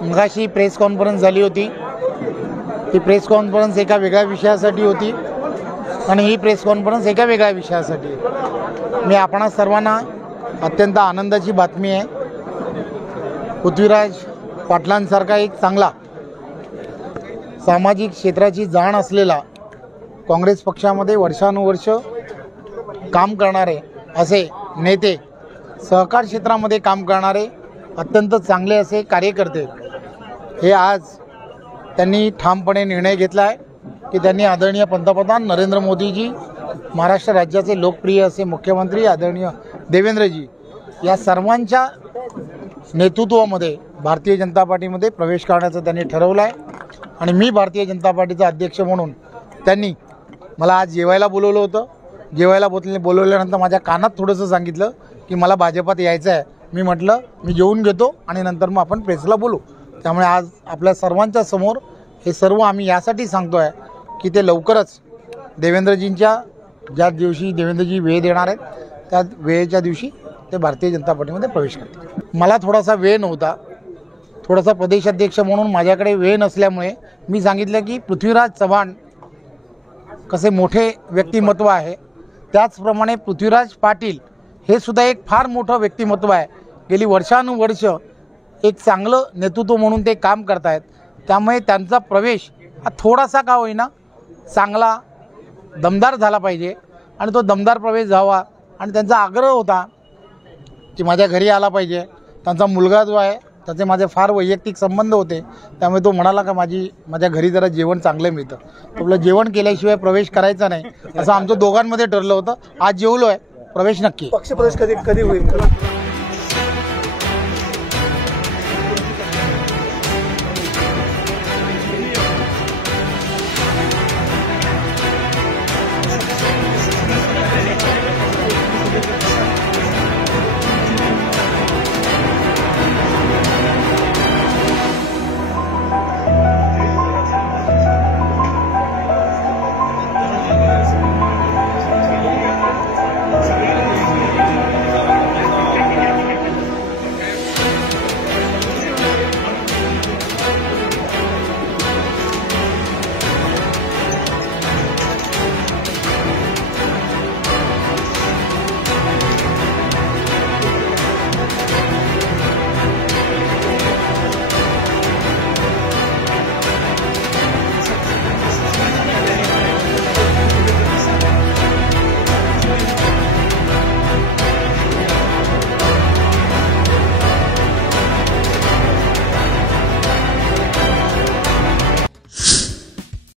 मगाशी press conference झाली होती। ती प्रेस कॉन्फरन्स एका वेगळ्या विषयासाठी होती आणि ही प्रेस कॉन्फरन्स एका वेगळ्या विषयासाठी। मी आपणा सर्वांना अत्यंत आनंदाची बातमी आहे, पृथ्वीराज पाटलांसारखा एक चांगला सामाजिक क्षेत्राची जाण असलेला, काँग्रेस पक्षामध्ये वर्षानुवर्ष काम करणारे असे नेते, सहकार क्षेत्रामध्ये काम करणारे अत्यंत चांगले असे कार्यकर्ते, हे आज त्यांनी ठामपणे निर्णय घेतला आहे की त्यांनी आदरणीय पंतप्रधान नरेंद्र मोदीजी, महाराष्ट्र राज्याचे लोकप्रिय असे मुख्यमंत्री आदरणीय देवेंद्रजी या सर्वांच्या नेतृत्वामध्ये भारतीय जनता पार्टीमध्ये प्रवेश करण्याचं त्यांनी ठरवलं आहे। आणि मी भारतीय जनता पार्टीचा अध्यक्ष म्हणून त्यांनी मला आज जेवायला बोलवलं होतं। जेवायला बोलवल्यानंतर माझ्या कानात थोडंसं सांगितलं की मला भाजपात यायचं आहे। मी म्हटलं मी जेवून घेतो आणि नंतर मग आपण प्रेसला बोलू। त्यामुळे आज आपल्या सर्वांच्या समोर हे सर्व आम्ही यासाठी सांगतो आहे की ते लवकरच देवेंद्रजींच्या ज्या दिवशी देवेंद्रजी वेळ देणार आहेत त्या वेळेच्या दिवशी ते भारतीय जनता पार्टीमध्ये प्रवेश करतील। मला थोडासा वेळ नव्हता, थोडासा प्रदेशाध्यक्ष म्हणून माझ्याकडे वेळ नसल्यामुळे मी सांगितलं की पृथ्वीराज चव्हाण कसे मोठे व्यक्तिमत्व आहे, त्याचप्रमाणे पृथ्वीराज पाटील हे सुद्धा एक फार मोठं व्यक्तिमत्व आहे। गेली वर्षानुवर्ष एक चांगलं नेतृत्व म्हणून ते काम करत आहेत। त्यामुळे त्यांचा प्रवेश हा थोडासा का होईना चांगला दमदार झाला पाहिजे आणि तो दमदार प्रवेश जावा। आणि त्यांचा आग्रह होता की माझ्या घरी आला पाहिजे। त्यांचा मुलगा जो आहे त्याचे माझे फार वैयक्तिक संबंध होते, त्यामुळे तो म्हणाला का माझ्या घरी जरा जेवण चांगलं मिळतं, आपलं जेवण केल्याशिवाय प्रवेश करायचा नाही असं आमचं दोघांमध्ये ठरलं होतं। आज जेवलो आहे, प्रवेश नक्की। पक्ष प्रवेश कधी होईल?